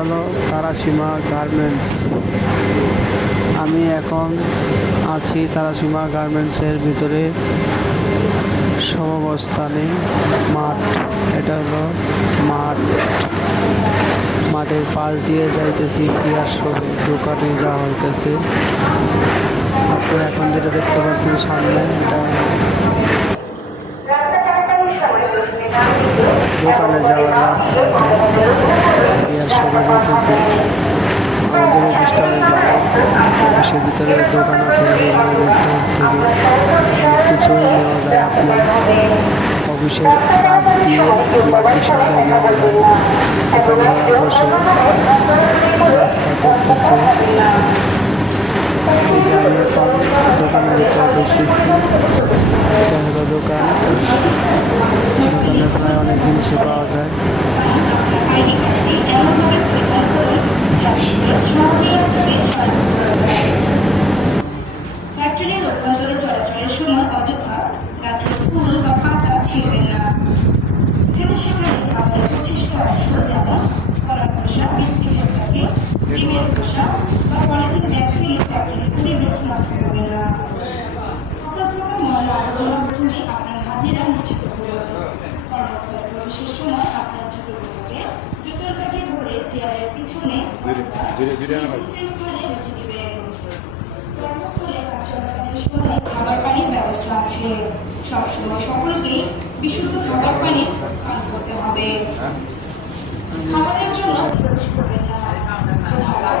হলো তারাসীমা গার্মেন্টস। আমি এখন আছি তারাসীমা গার্মেন্টসের ভিতরে সহাবস্থানে মাঠ। এটা হলো মাঠ। মাঠের পাশ দিয়ে যাইতেছি পিয়াস দোকানে যাওয়া হইতেছে। আপনারা এখন যেটা দেখতে পাচ্ছেন সামনে, এটা দোকানে যাওয়ার রাস্তা। পিয়াস শুরু করতেছি। আমাদের অফিসটা অনেক ভালো। অফিসের ভিতরে দোকান আছে, অনেক কিছুই নেওয়া যায়। আপনার অফিসের কাজ দিয়ে বাকি সবাই নেওয়া যায়। এখানে বসে রাস্তা করতেছে। এই যে আমি এখন দোকানের ভিতরে দেখতেছি, এটা হলো দোকান। দোকানে প্রায় অনেক জিনিসই পাওয়া যায়। ফ্যাক্টরির অভ্যন্তরে চলাচলের সময় অযথা গাছের ফুল বা পাতা ছিঁড়বেন না। এখানে সেখানে খাবারের উচ্ছিষ্ট অংশ যেমন কলার খোসা, বিস্কিটের প্যাকেট, ডিমের খোসা বা পলিথিন ব্যাগ ফেলে ফ্যাক্টরির পরিবেশ নষ্ট করবেন না। সকল প্রকার ময়লা আবর্জনা তুলে আপনার হাজিরা নিশ্চিত করুন। কর্মস্থলে প্রবেশের সময় আপনার জুতোগুলোকে জুতোর ব্যাগে ভরে চেয়ারের পিছনে অথবা স্থানে রেখে দিবেন। কর্মস্থলে কাজ চলাকালীন সময় খাবার পানির ব্যবস্থা আছে। সবসময় সকলকে বিশুদ্ধ খাবার পানি পান করতে হবে। খাবারের জন্য প্রবেশ করবেন না। এছাড়া